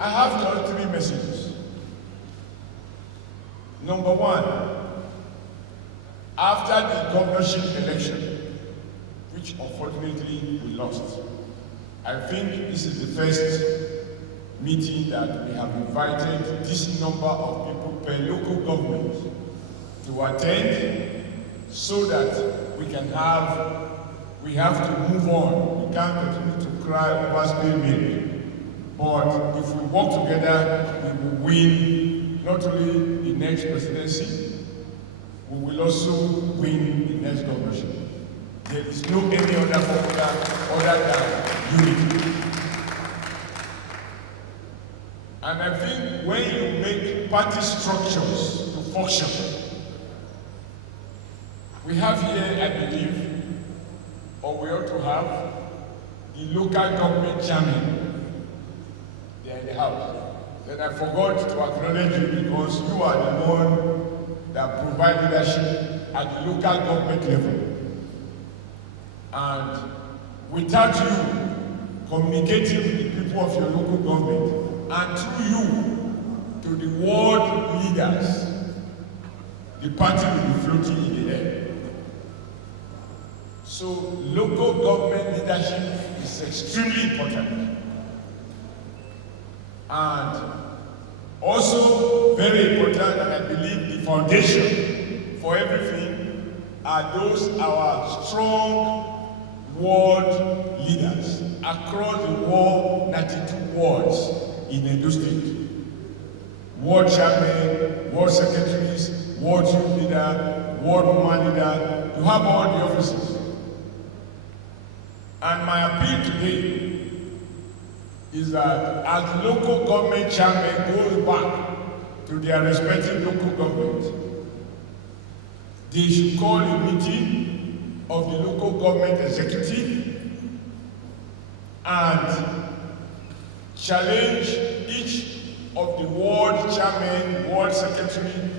I have just 3 messages. Number 1, after the governorship election, which unfortunately we lost, I think this is the first meeting that we have invited this number of people per local government to attend so that we have to move on. We can't continue to cry over spilled milk. But if we work together, we will win not only the next presidency, we will also win the next governorship. There is no any other formula other than unity. And I think when you make party structures to function, we have here, I believe, or we ought to have, the local government chairman. They are in the house. Then I forgot to acknowledge you because you are the one that provide leadership at the local government level. And without you communicating with the people of your local government and through you to the world leaders, the party will be floating in the air. So local government leadership is extremely important. And also very important, and I believe the foundation for everything are those our strong world leaders across the world, 92 wards in Edo State. Ward chairmen, ward secretaries, ward youth leader, ward woman leader, you have all the offices. And my appeal today is that as local government chairman goes back to their respective local government, they should call a meeting of the local government executive and challenge each of the ward chairman, ward secretary,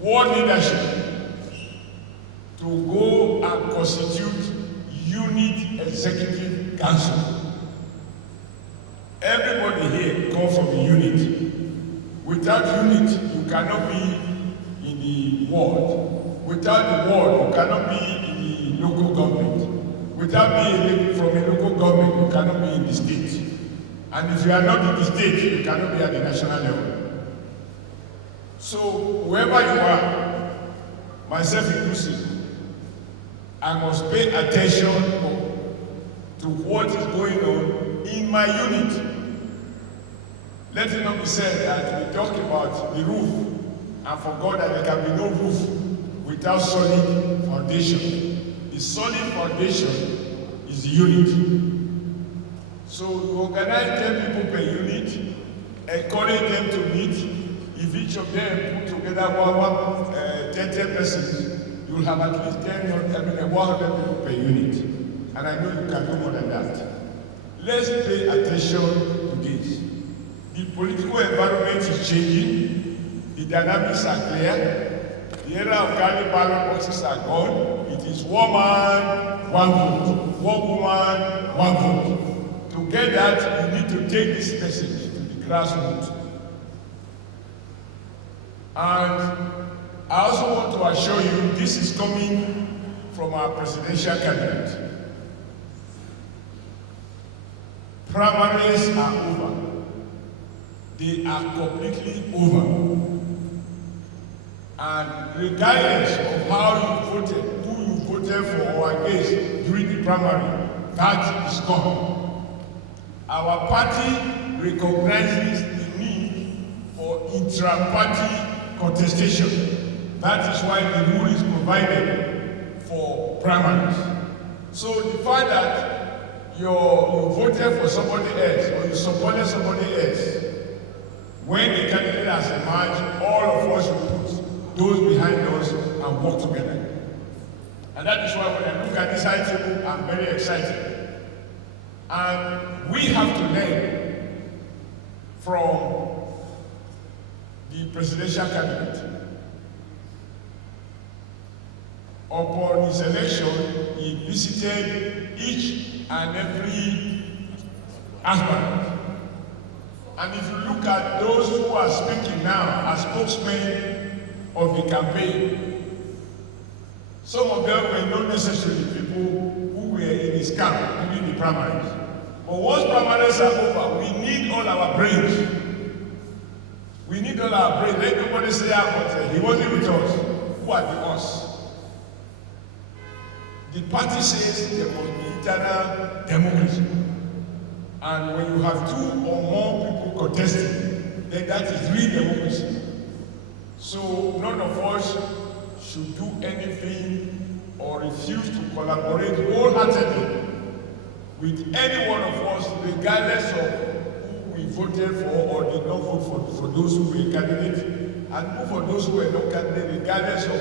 ward leadership to go and constitute unit executive council. Everybody here comes from a unit. Without unit, you cannot be in the ward. Without the ward, you cannot be in the local government. Without being from a local government, you cannot be in the state. And if you are not in the state, you cannot be at the national level. So whoever you are, myself inclusive, I must pay attention to what is going on in my unit. Let it not be said that we talk about the roof and forgot that there can be no roof without solid foundation. The solid foundation is the unit. So we organize 10 people per unit, encourage them to meet. If each of them put together 10 persons, you will have at least 100 people per unit. And I know you can do more than that. Let's pay attention to this. The political environment is changing. The dynamics are clear. The era of carrying ballot boxes are gone. It is one man, one vote. One woman, one vote. To get that, you need to take this message to the grassroots. And I also want to assure you this is coming from our presidential cabinet. Primaries are over. They are completely over. And regardless of how you voted, who you voted for or against during the primary, that is gone. Our party recognizes the need for intra-party contestation. That is why the rule is provided for primaries. So the fact that you voted for somebody else or you supported somebody else, when the candidate has emerged, all of us will put those behind us and work together. And that is why when I look at this item, I'm very excited. And we have to learn from the presidential cabinet. Upon his election, he visited each and every aspirant And if you look at those who are speaking now as spokesmen of the campaign, some of them were not necessarily people who were in his camp during the primaries. But once primaries are over, we need all our brains. We need all our brains. Let nobody say, but he wasn't with us. Who are the us? The party says there must be internal democracy. And when you have two or more people contesting, then that is real democracy. So none of us should do anything or refuse to collaborate wholeheartedly with any one of us, regardless of who we voted for or did not vote for those who were candidates, and who for those who were not candidates, regardless of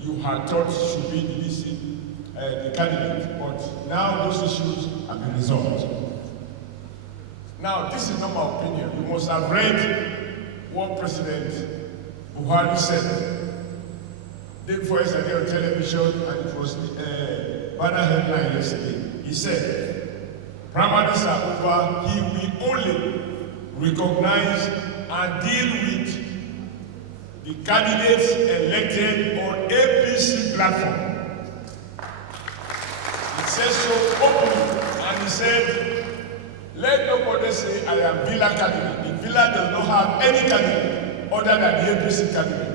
who you had thought should be the candidate. But now those issues have been resolved. Now, this is not my opinion. You must have read what President Buhari said. Day before yesterday on television, and it was the banner headline yesterday. He said, primaries are over, he will only recognize and deal with the candidates elected on APC platform. He says so openly, and he said, let nobody say I am Villa candidate. The Villa does not have any candidate other than the APC candidate.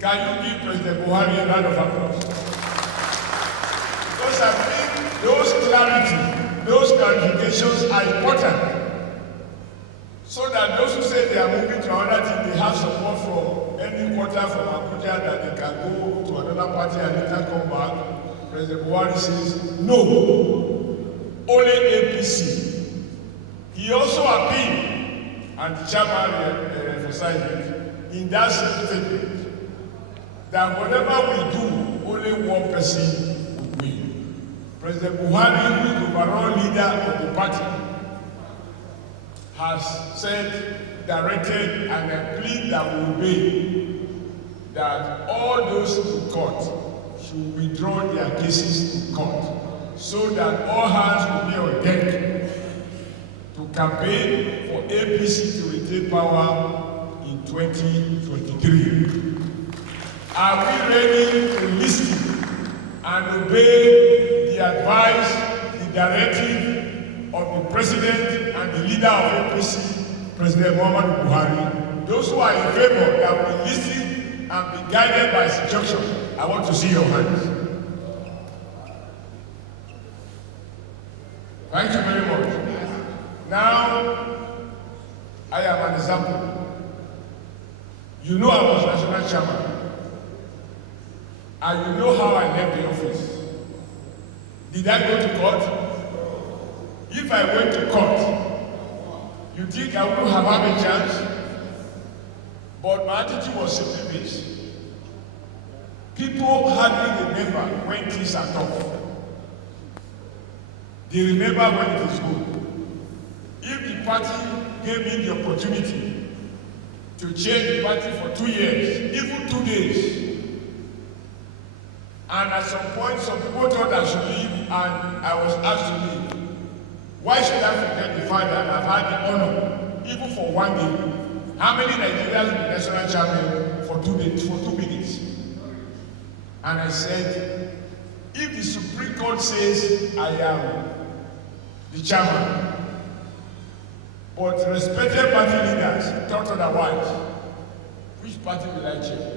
Can you give President Buhari a round of applause? Because I think those clarity, those clarifications are important. So that those who say they are moving to another thing, they have support from any quarter from Abuja that they can go to another party and later come back. President Buhari says, no, only APC. He also appealed, and the chairman emphasized it, in that statement, that whatever we do, only one person will win. President Buhari, who is the overall leader of the party, has said, directed, and a plea that will obey, that all those in court should withdraw their cases in court, so that all hands will be on deck to campaign for APC to retain power in 2023. Are we ready to listen and obey the advice, the directive of the President and the leader of APC, President Muhammadu Buhari? Those who are in favor that will listen and be guided by his instruction, I want to see your hands. Thank you very much. Now, I am an example. You know I was national chairman. And you know how I left the office. Did I go to court? If I went to court, you think I wouldn't have had a chance? But my attitude was simply this. People hardly remember when things are tough. They remember when it is good. If the party gave me the opportunity to chair the party for 2 years, even 2 days, and at some point some people thought I should leave and I was asked to leave, why should I forget the fact that I've had the honor, even for 1 day? How many Nigerians will be national chairman for 2 days, for 2 minutes? And I said, if the Supreme Court says I am the chairman, but respected party leaders thought otherwise, which party will I chair?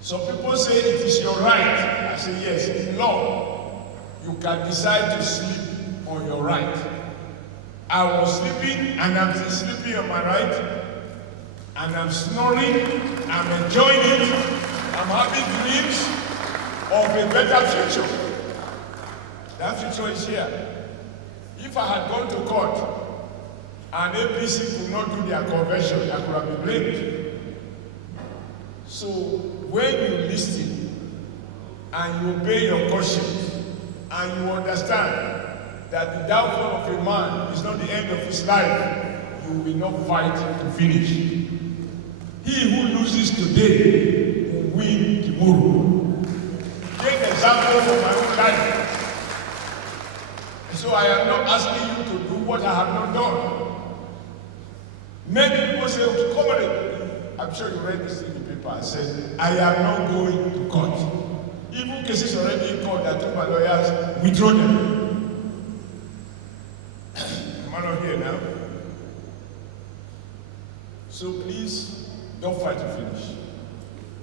Some people say it is your right. I say yes, in law, you can decide to sleep on your right. I was sleeping and I'm still sleeping on my right, and I'm snoring, I'm enjoying it, I'm having dreams of a better future. That future is here. If I had gone to court and APC could not do their convention, I could have been blamed. So when you listen and you obey your conscience and you understand that the downfall of a man is not the end of his life, you will not fight to finish. He who loses today will win tomorrow. Take an example from my own life. So I am not asking you to do what I have not done. Many people say, okay, Comrade, I'm sure you read this in the paper, and said, I am not going to court. Even cases already in court that took my lawyers withdraw them. Am I not here now? So please, don't fight to finish.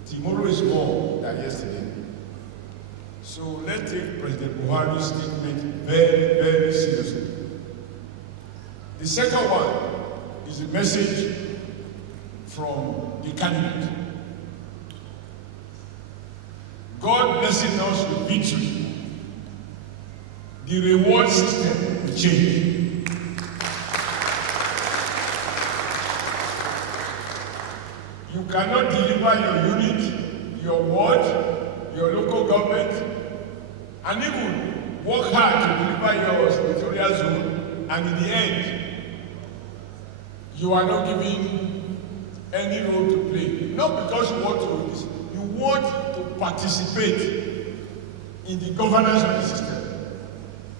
Tomorrow is more than yesterday. So let's take President Buhari's statement very, very seriously. The second one is a message from the candidate. God blessing us with victory. The reward system will change. You cannot deliver your unit, your ward, your local government, and even work hard to deliver your senatorial zone, and in the end, you are not given any role to play. Not because you want to do this, you want to participate in the governance of the system.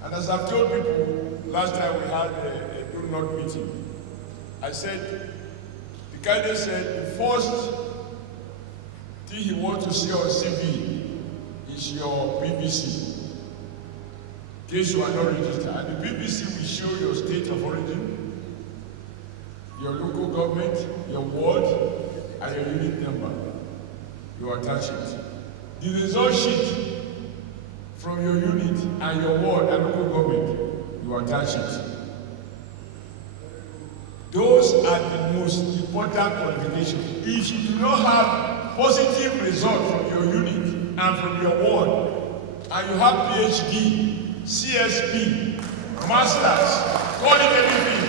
And as I've told people, last time we had a Edo North meeting, I said, the candidate said, the first thing he wants to see on CV is your PVC. In case you are not registered. And the PVC will show your state of origin, your local government, your ward, and your unit number. You attach it. The result sheet from your unit and your ward and local government, you attach it. Those are the most important qualifications. If you do not have positive results from your unit and from your ward, and you have PhD, CSP, Masters, call it anything,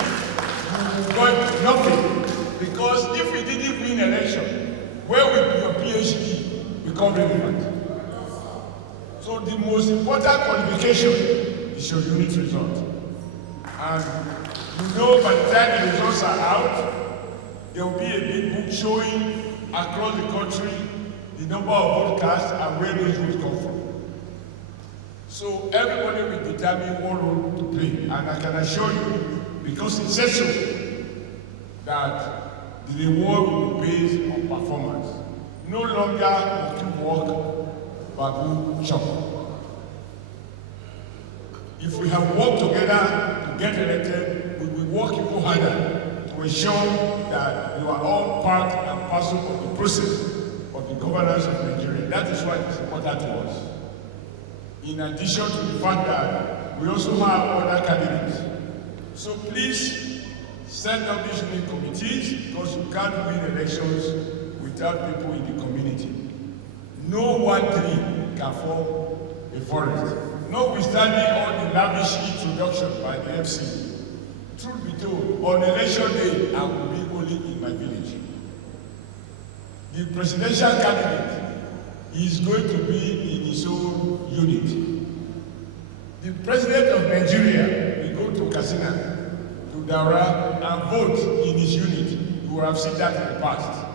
you got nothing. Because if we didn't win election, where will your PhD become relevant? So the most important qualification is your unit result. And you know by the time the results are out, there will be a big book showing across the country the number of votes cast and where those votes come from. So everybody will determine what role to play. And I can assure you, because it's essential, that the reward will be based on performance. No longer will you work, babu chop. If we have worked together to get elected, we will work even harder to ensure that you are all part and parcel of the process of the governance of Nigeria. That is why it's important to us. In addition to the fact that we also have other candidates. So please set up these new committees, because you can't win elections without people in the community. No one tree can form a forest. Notwithstanding all the lavish introduction by the MC, truth be told, on election day, I will be only in my village. The presidential candidate is going to be in his own unit. The president of Nigeria will go to Katsina, to Daura, and vote in his unit. You will have seen that in the past.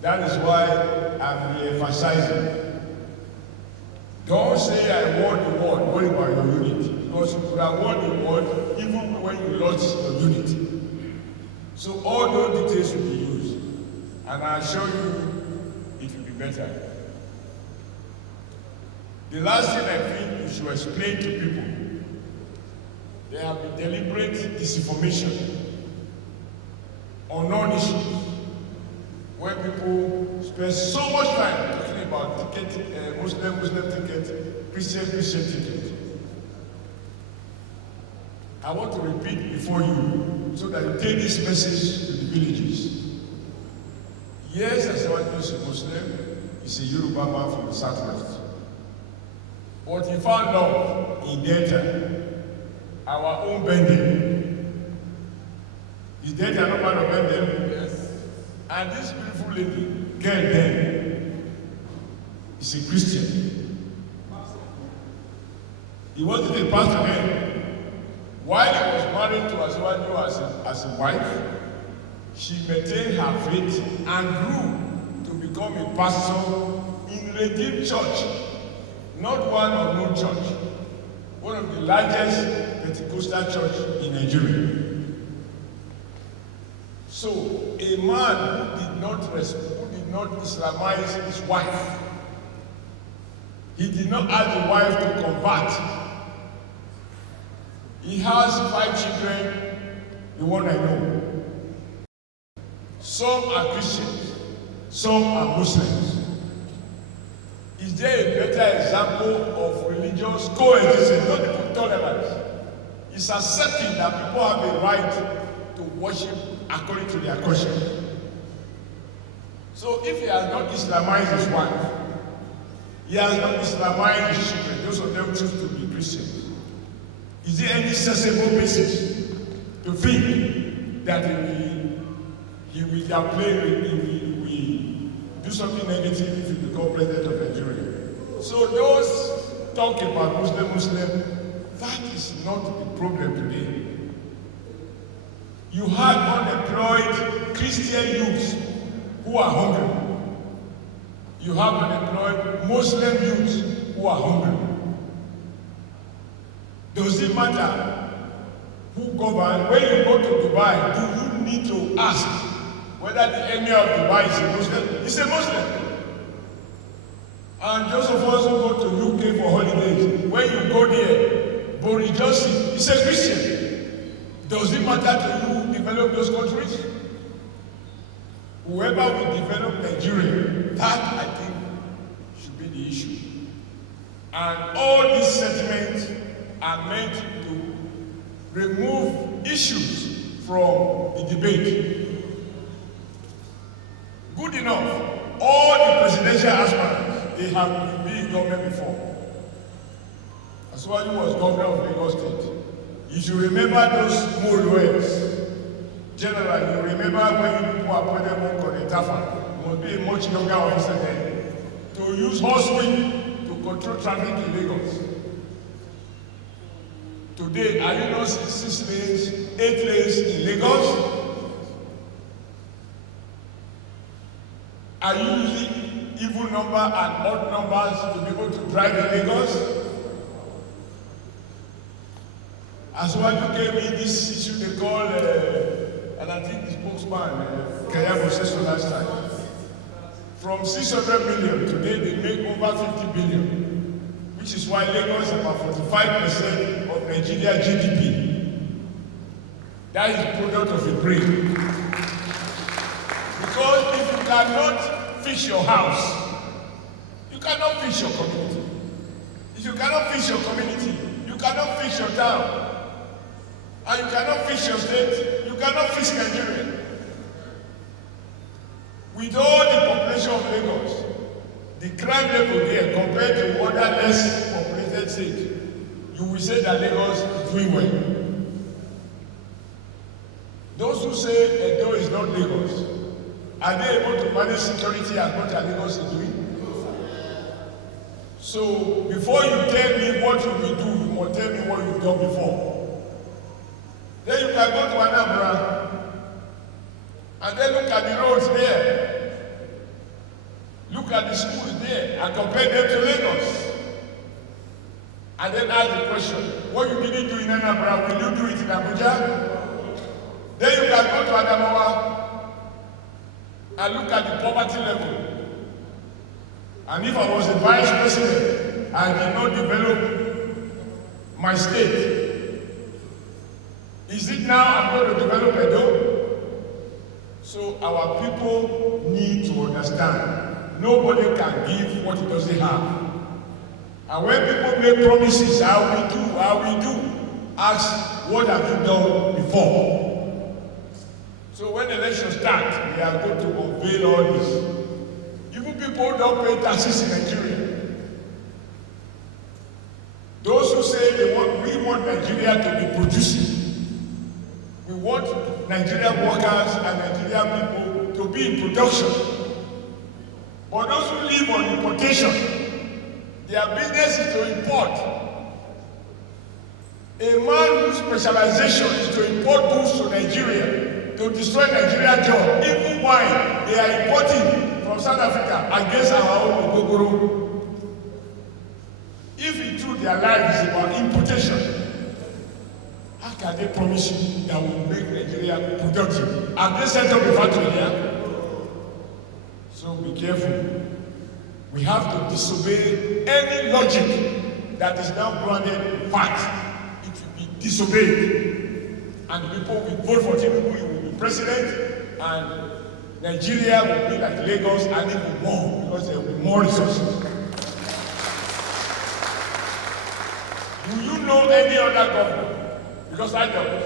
That is why I'm re-emphasizing. Don't say I won the award, worry about your unit. Because you could have won the award even when you lost your unit. So all those details will be used. And I assure you, it will be better. The last thing I think you should explain to people, there have been deliberate disinformation on non-issues, where people spend so much time talking about ticket, Muslim ticket, Christian ticket. I want to repeat before you so that you take this message to the villages. Yes, Asiwaju is a Muslim, he's a Yoruba man from the southwest. But he found love in Delta, our own Benin. Is Delta not part of Benin? Yes. And this beautiful lady, girl then, is a Christian. He wasn't a pastor then. While he was married to Asiwaju as a wife, she maintained her faith and grew to become a pastor in Redeemed Church. Not one or no church. One of the largest Pentecostal church in Nigeria. So, a man who did not Islamize his wife, he did not ask the wife to convert. He has 5 children, the one I know. Some are Christians, some are Muslims. Is there a better example of religious coexistence, not even tolerance? It's accepting that people have a right to worship according to their conscience. So if he has not Islamized his wife, he has not Islamized his children, those of them choose to be Christians. Is there any sensible basis to think that he will downplay, he will do something negative if he becomes president of Nigeria? So those talk about Muslim, that is not the problem today. You have unemployed Christian youths who are hungry. You have unemployed Muslim youths who are hungry. Does it matter who governs? When you go to Dubai, do you need to ask whether the emir of Dubai is a Muslim? He's a Muslim. And those of us who go to UK for holidays, when you go there, Boris Johnson is a Christian. Does it matter to you who develop those countries? Whoever will develop Nigeria, that I think should be the issue. And all these sentiments are meant to remove issues from the debate. Good enough, all the presidential aspirants, they have been in government before. Asiwaju was governor of Edo State. You should remember those more lawyers. Generally, you remember when people appointed one called a Tafa, must be a much younger officer then, to use horse whip to control traffic in Lagos. Today, are you not 6 lanes, 8 lanes in Lagos? Are you using even number and odd numbers to be able to drive in Lagos? Asiwaju gave me this issue they call, and I think the spokesman, Kayabo said so last time. From 600 million, today they make over 50 billion, which is why Lagos is about 45% of Nigeria's GDP. That is the product of a brain. Because if you cannot fix your house, you cannot fix your community. If you cannot fix your community, you cannot fix your town. And you cannot fix your state, you cannot fix Nigeria. With all the population of Lagos, the crime level there compared to other less populated states, you will say that Lagos is doing well. Those who say Edo is not Lagos, are they able to manage security as much as Lagos is doing? So before you tell me what you will do, you must tell me what you've done before. Then you can go to Anambra and then look at the roads there. Look at the schools there and compare them to Lagos. And then ask the question, what you didn't do in Anambra, will you do it in Abuja? Then you can go to Adamawa and look at the poverty level. And if I was a vice president, I did not develop my state. Is it now I'm going to develop Edo? So our people need to understand, nobody can give what he doesn't have. And when people make promises, how we do, ask, what have you done before? So when elections start, we are going to unveil all this. Even people who don't pay taxes in Nigeria. Those who say we want Nigeria to be producing. We want Nigerian workers and Nigerian people to be in production. But those who live on importation, their business is to import. A man whose specialization is to import goods to Nigeria, to destroy Nigerian jobs, even while they are importing from South Africa against our own Ogogoro. If in truth their life is about importation, can they promise you that will make Nigeria productive? Have they set up a factory here? So be careful. We have to disobey any logic that is now grounded in fact. It will be disobeyed. And people will vote for Tinubu, he will be president, and Nigeria will be like Lagos and even more, because there will be more resources. Do you know any other governor? Because I don't.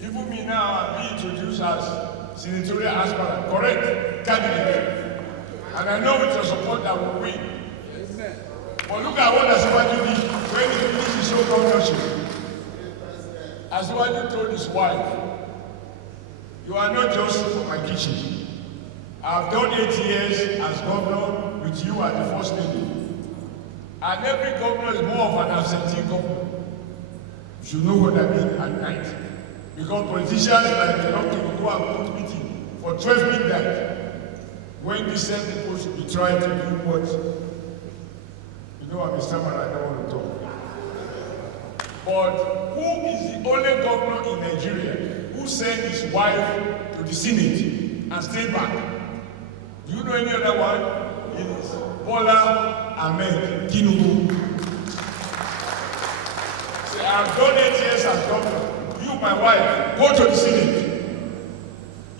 Even me now, I'm being introduced as senatorial aspirant, correct? Candidate. And I know with your support that will win. Amen. But look at what Asiwaju did when he finished his own governorship. Asiwaju told his wife, "You are not just for my kitchen. I've done 8 years as governor with you as the first lady. And every governor is more of an absentee governor. You should know what I mean at night. Because politicians like the North can go and put meeting for 12 midnight when the same people should be trying to do what? You know, I'm a stammerer, I don't want to talk. But who is the only governor in Nigeria who sent his wife to the Senate and stayed back? Do you know any other one? It is Bola Tinubu. Say, I've done 8 years as governor. You, my wife, go to the Senate.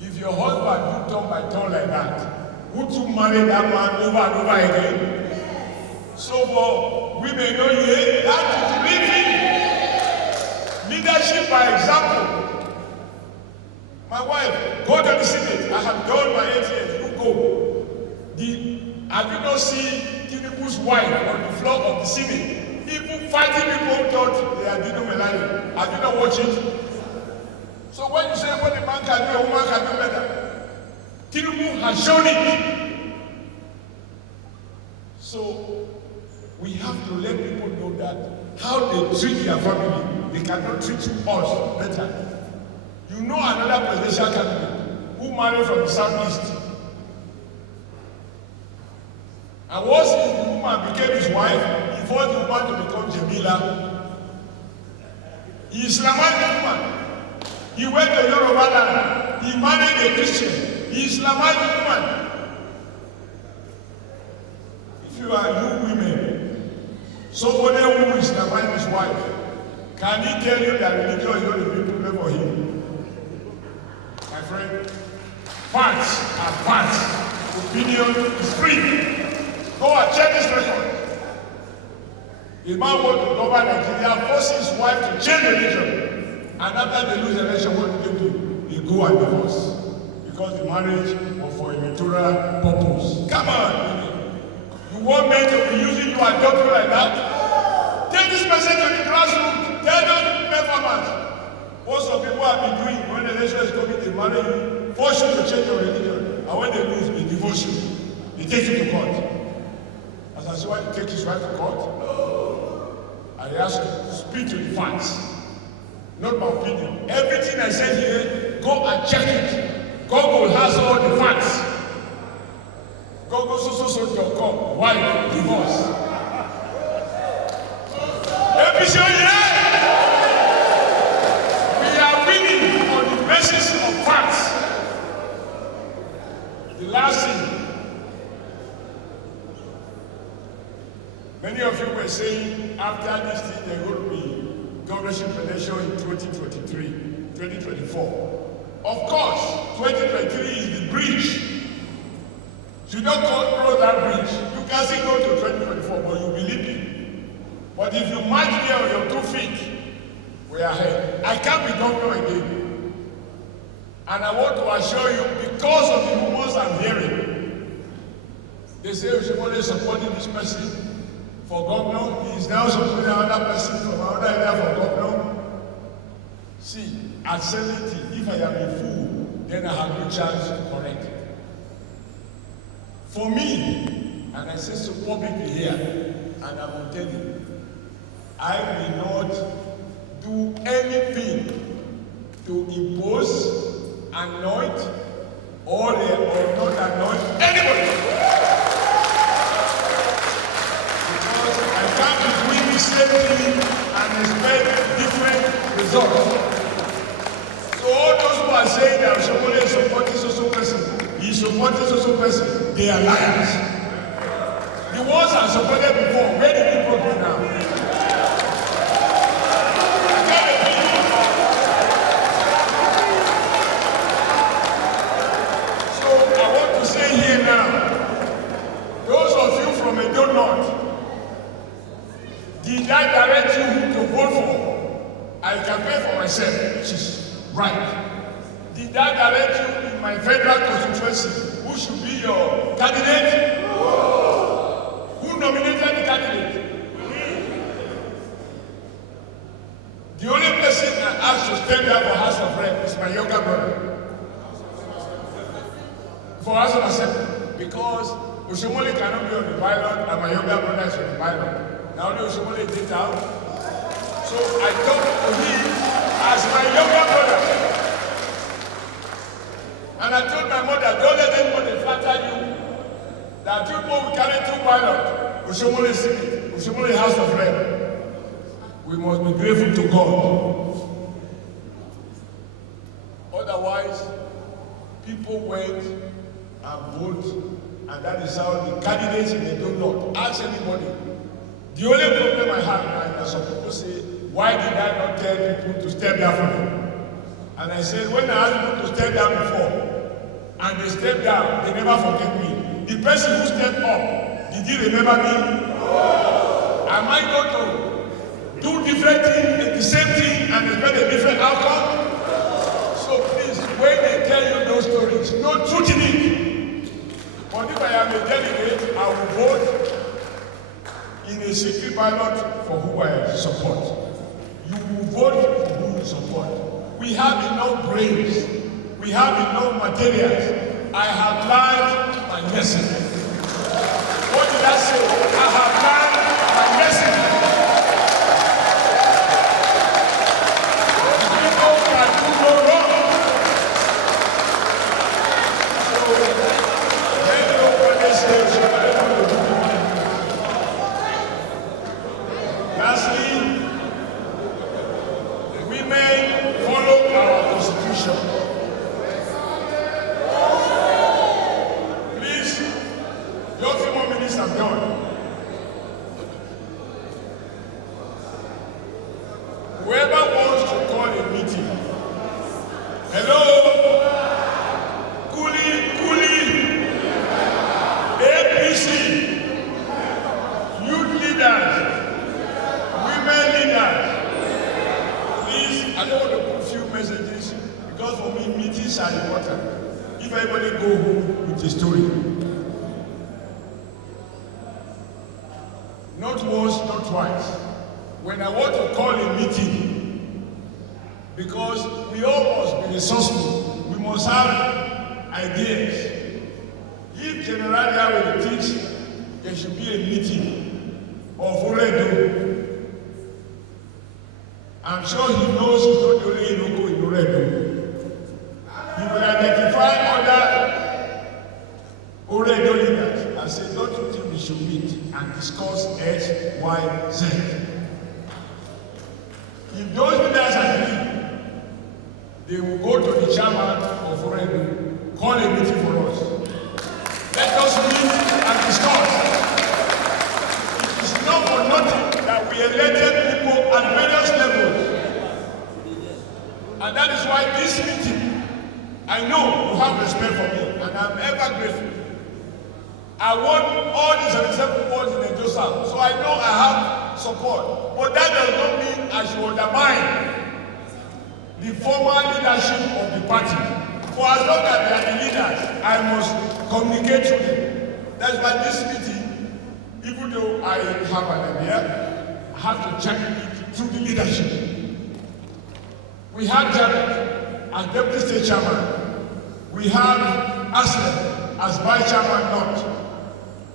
If your husband do turn by turn like that, would you marry that man over and over again? So for women, know you, that is living. Leadership by example. My wife, go to the Senate. I have done my 8 years. You go. Have you not seen Tinubu's wife on the floor of the Senate? Even fighting people thought they are Dino Melania. Have you not watched it? So when you say what a man can do, a woman can do better, Tinubu has shown it. So we have to let people know that how they treat their family, they cannot treat us better. You know another presidential candidate who married from the southeast. And once the woman became his wife, he forced the woman to become Jamila. He Islamized the woman. He went to Yoruba land. He married a Christian. He Islamized the woman. If you are you women, somebody who Islamized his wife, can he tell you that religion is not a big problem for him? My friend, facts are facts. Opinion is free. Go and check this record. The man wants to govern Nigeria, force his wife to change religion. And after they lose the election, what do? They go and divorce. Because the marriage was for a electoral purpose. Come on, you want men to be using you and doctor like that? Take this message to the grassroots. Tell those performers. Most of people have been doing when the election is coming, they marry you, force you to change your religion. And when they lose, they divorce you. They take you to court. As I say, why you take his wife to court? I ask you to speak to the facts, not my opinion. Everything I said here, go and check it. Google has all the facts. Google so.com. Why divorce? Episode here. We are winning on the basis of facts. The last thing. Many of you were saying after this thing there will be governorship election in 2023, 2024. Of course, 2023 is the bridge. You don't cross that bridge. You can still go to 2024, but you'll be leaping. But if you march here on your 2 feet, we are ahead. I can't be governor again. And I want to assure you, because of the rumours I'm hearing, they say Oshiomhole is supporting this person for governor. He is now supporting another person from another area for governor. See, at 70, if I am a fool, then I have no chance to correct it. For me, and I say so publicly here, and I will tell you, I will not do anything to impose, anoint, or not anoint anybody. Because I can't be doing the same thing and expect different result. So all those who are saying that Oshiomhole is supporting social person, he is supporting social person, they are liars. The ones I supported before, where did people go now? Here now, those of you from Edo North, did I direct you who to vote for? I campaign for myself, which is right. Did I direct you in my federal constituency who should be your candidate? Who nominated the candidate? The only person I asked to stand up for House of Rep is my younger brother. For House of Assembly, because Oshiomhole cannot be on the ballot and my younger brother is on the ballot. Now only Oshiomhole did out. So I talked to him as my younger brother. And I told my mother, don't let anybody flatter you. That people will carry two ballots. Oshiomhole Senate, Oshiomhole House of Rep. We must be grateful to God. Otherwise, people went and vote, and that is how the candidates in Edo North ask anybody. The only problem I have now is some people say, why did I not tell people to step down from me? And I said, when I asked people to step down before, and they stepped down, they never forget me. The person who stepped up, did he remember me? Am I going to do different things, the same thing, and expect a different outcome? So please, when they tell you those stories, no truth in it. But if I am a delegate, I will vote in a secret ballot for who I support. You will vote for who you support. We have enough brains. We have enough materials. I have learned my lesson. What did I say? I have learned my lesson. People can do no wrong. Lastly, women follow our constitution. Please, your female ministers have done. Whoever wants to call a meeting, hello? I don't want to put few messages because for me meetings are important. If everybody go home with a story, not once, not twice. When I want to call a meeting, because we all must be resourceful, we must have ideas. If General Yahweh thinks there should be a meeting of Oredo, I'm sure he knows he's not the only Inoko in Oredo. He will identify other Oredo leaders and say, don't you think we should meet and discuss X, Y, Z? If those leaders agree, they will go to the chairman of Oredo, call a meeting for us. Let us meet and discuss. It is not for nothing that we elected people at various levels. And that is why this meeting, I know you have respect for me, and I'm ever grateful. I want all the 77 wards in Edo South, so I know I have support. But that does not mean I should undermine the former leadership of the party. For as long as they are the leaders, I must communicate to them. That's why this meeting, even though I have an idea, I have to check it through the leadership. We have Jared as Deputy State Chairman. We have Aslen as Vice Chairman North.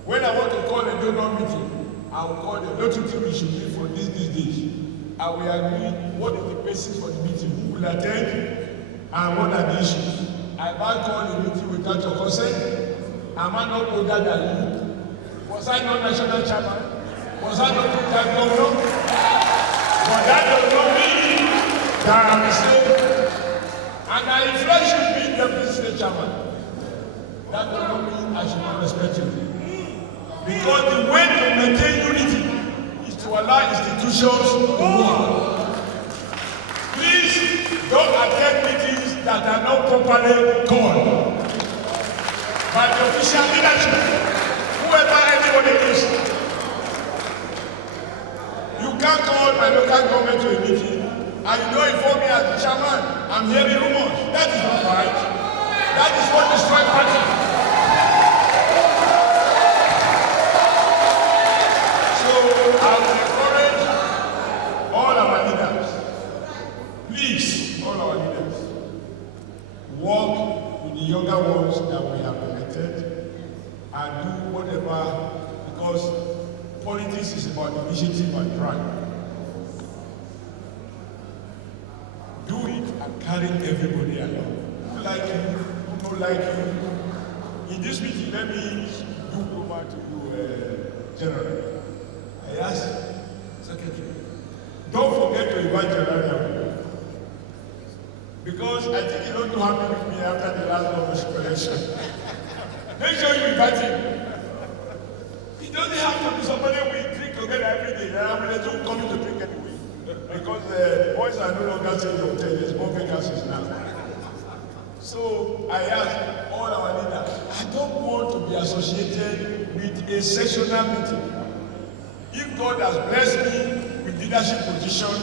When I want to call a donor meeting, I will call them. Don't you think we should meet for this days? I will agree what is the basis for the meeting, who will attend, and what are the issues. I might call a meeting without your consent. Am I not older than you? Was I not national chairman? Was I not that governor? But that does not mean that I say, and I refresh you being deputy state chairman. That does not mean I should not respect you. Because the way to maintain unity is to allow institutions to work. Please don't attend meetings that are not properly called by the official leadership, whoever anybody is. You can't call my local government to a meeting and you don't inform me as the chairman. I'm hearing rumors. That is not right. That is what destroys party. So I will encourage all our leaders, please, all our leaders, work with the younger ones that we have elected and do whatever, because politics is about initiative and drive. Do it and carry everybody along. Who like you, who don't like you. In this meeting, let me do over to you, General. I ask Secretary, don't forget to invite General, because I think you don't do happy with me after the last governorship election. Make sure you invite him. He doesn't have to be somebody we drink together every day. I mean, they don't come in to drink anyway. Because the boys are no longer saying the hotel, there's more vacancies now. So I ask all our leaders, I don't want to be associated with a sectional meeting. If God has blessed me with leadership position,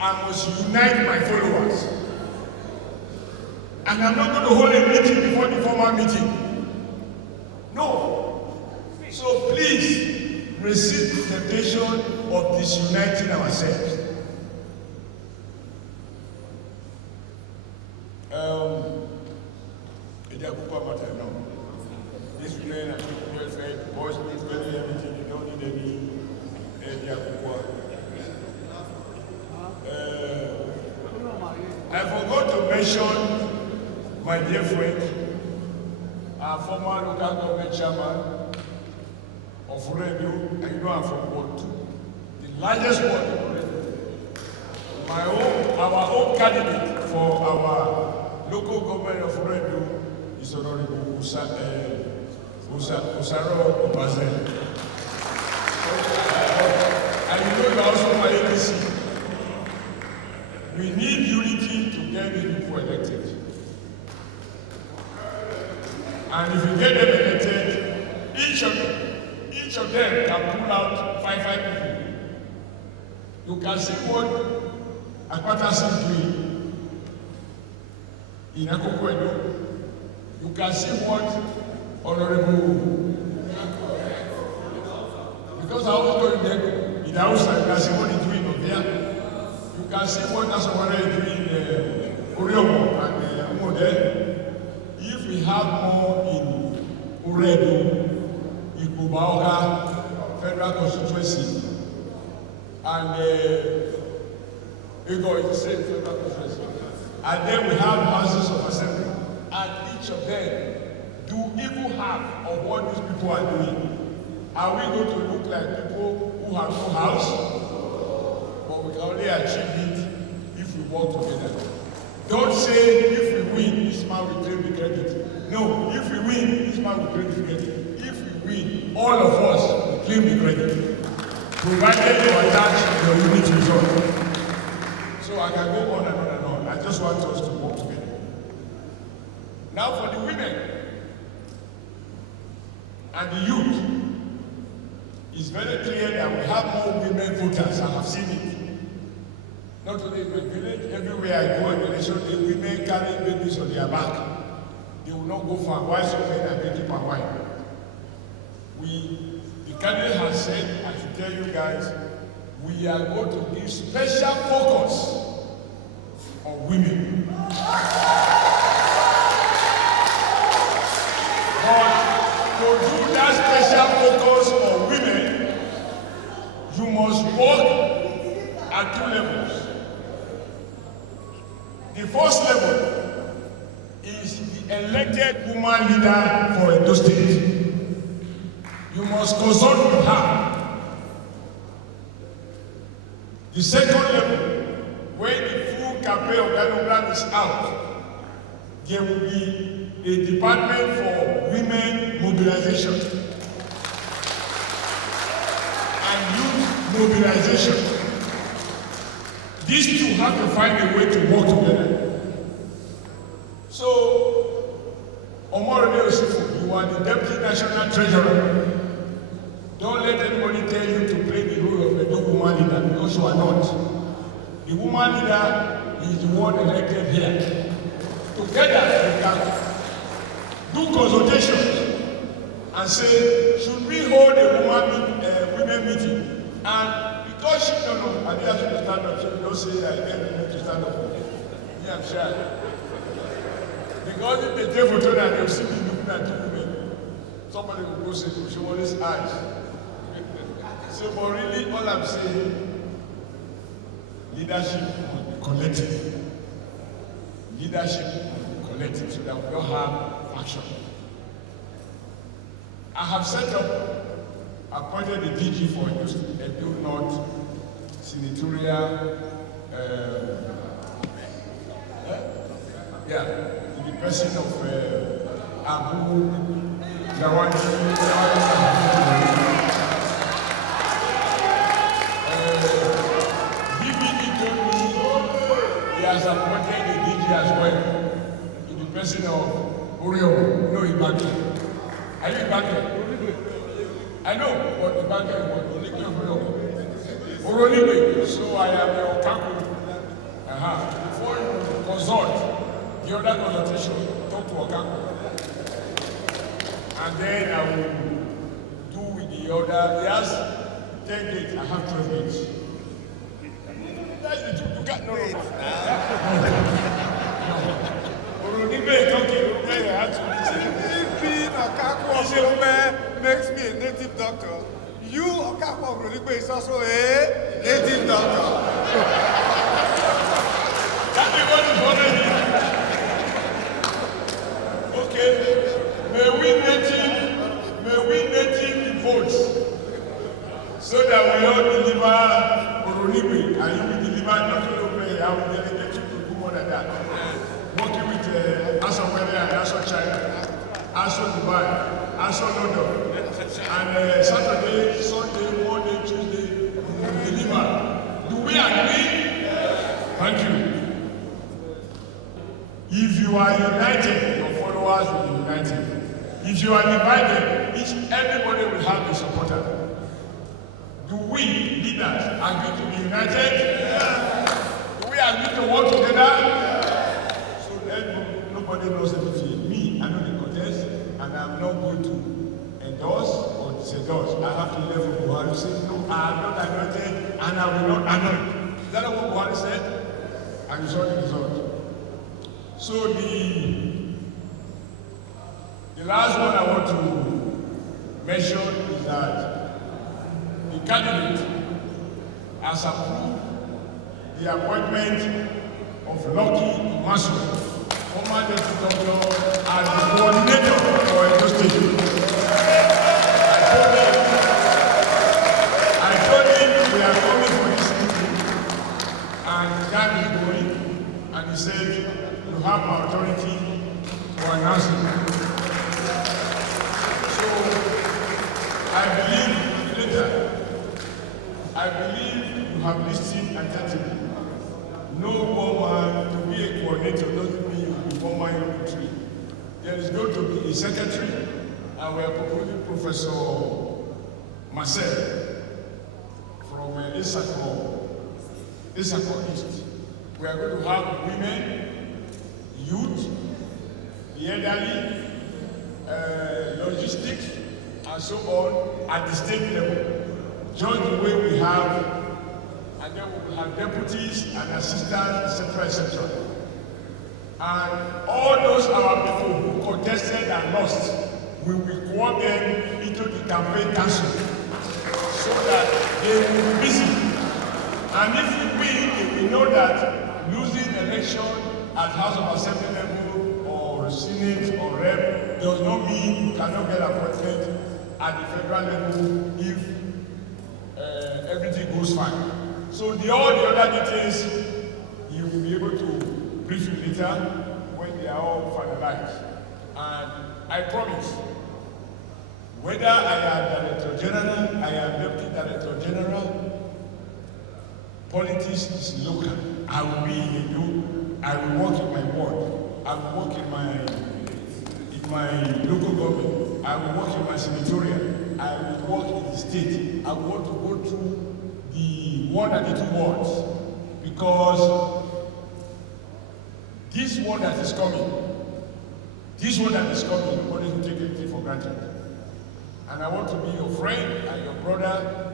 I must unite my followers. And I'm not going to hold a meeting before the formal meeting. No. So please resist the temptation of disuniting ourselves. This women and welfare, boys need everything, you don't need any I forgot to mention my dear friend, our former local government chairman of Uredu, and you know I'm from Ward 2, the largest ward in Uredu. Our own candidate for our local government of Uredu is Honorable Usaro Obazen. And you know you're also my APC. We need unity to get these people elected. And if you get them elected, each of them can pull out five people. You can see what Akpata is doing in Akoko. You can see what Honorable, because I always go in there, in the outside, you can see what he's doing over there. You can see what National is doing in Oriomo and Umode. If we have more in Uredu, Ikubaoka, Federal Constituency, and Edo is the same Federal Constituency, and then we have houses of assembly, and each of them do even half of what these people are doing. Are we going to look like people who have no house? But we can only achieve it if we work together. Don't say if we win, this man will claim the credit. No, if we win, this man will claim the credit. If we win, all of us will claim the credit. Provided you attach your unit result. So I can go on and on and on. I just want us to work together. Now for the women and the youth, it's very clear that we have more women voters. I have seen it. Not only in my village, everywhere I go in the election, the women carry babies on their back. They will not go far. Why so many are making per wine? The candidate has said, I should tell you guys, we are going to give special focus on women. But to do that special focus on women, you must work at two levels. The first level is the elected woman leader for Edo State. You must consult with her. The second level, when the full is out, there will be a department for women mobilization and youth mobilization. These two have to find a way to work together. So, Comrade Oshiomhole, you are the Deputy National Treasurer. Don't let anybody tell you to play the role of a Edo woman leader, because you are not. The woman leader is the one elected here. Together, we can do consultations and say, should we hold a women meeting? And because she don't know, and they ask you to stand up, so you don't say, I tell you to stand up. Me, I'm shy. Because if they take photo and they'll see me looking at two women, somebody will go say, Oshiomhole's eyes. So, but really, all I'm saying, leadership must be collective. Leadership must be collective so that we don't have faction. I have set up, appointed the DG for Edo North, senatorial, the person of Abu BBD told me he has appointed the DG as well, in the person of Oreo. No, Ibaki. Are you Ibaki? I know, but Ibaki is what? Oronibe. So I am your Okaku. Before you consult, the other consultation, talk to Okaku. And then I will do with the other. He has 10 dates, I have 12 dates. That's the truth. You can't know. Oronibe talking, I have to If being Okaku Oshiomhole makes me a native doctor, you, Okaku Oronibe, is also a native doctor. That's the one who's already. Okay. May we native votes so that we all deliver Oronibe and you will deliver not only I will delegate you to do more than that. Working with Asiwaju and Aso China, Aso Dubai, Aso London, and Saturday, Sunday, Monday, Tuesday, we will deliver. Do we agree? Thank you. If you are united, your followers will be united. If you are divided, everybody will have a supporter. Do we, leaders, agree to be united? Yeah. Do we agree to work together? Yeah. So then nobody knows anything. Me, I know the contest, and I'm not going to endorse or disendorse. I have to level Buhari say, no, I am not anointed, and I will not anoint. Is that what Buhari said? And you saw the result. So the last one I want to mention is that the candidate has approved the appointment of Lucky Masu, former deputy governor, as the coordinator for Edo State. I told him we are coming for this meeting, and that is going, and he said, you have my authority to announce it. I believe you have listened attentively. No woman to be a coordinator doesn't mean you will be one man in the tree. There is going to be a secretary, and we are proposing Professor Marcel from Issaquah East. We are going to have women, youth, the elderly, logistics, and so on at the state level. Just the way we have, and then we will have deputies and assistants, etc. And all those our people who contested and lost, we will call them into the campaign council so that they will be busy. And if we win, we know that losing election at House of Assembly level or Senate or Rep does not mean you cannot get appointed at the federal level if everything goes fine. So all the other details, you will be able to brief you later when they are all finalized. And I promise, whether I am Director General, I am Deputy Director General, politics is local. I will be in Edo. I will work in my ward. I will work in my local government. I will work in my senatorial. I will work in the state. I want to go through the 192 wards, because this one that is coming, nobody will take anything for granted. And I want to be your friend and your brother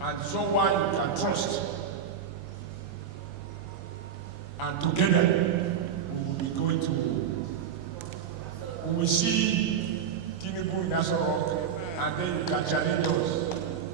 and someone you can trust. And together, we will see Tinubu in Aso Rock, and then you can challenge us.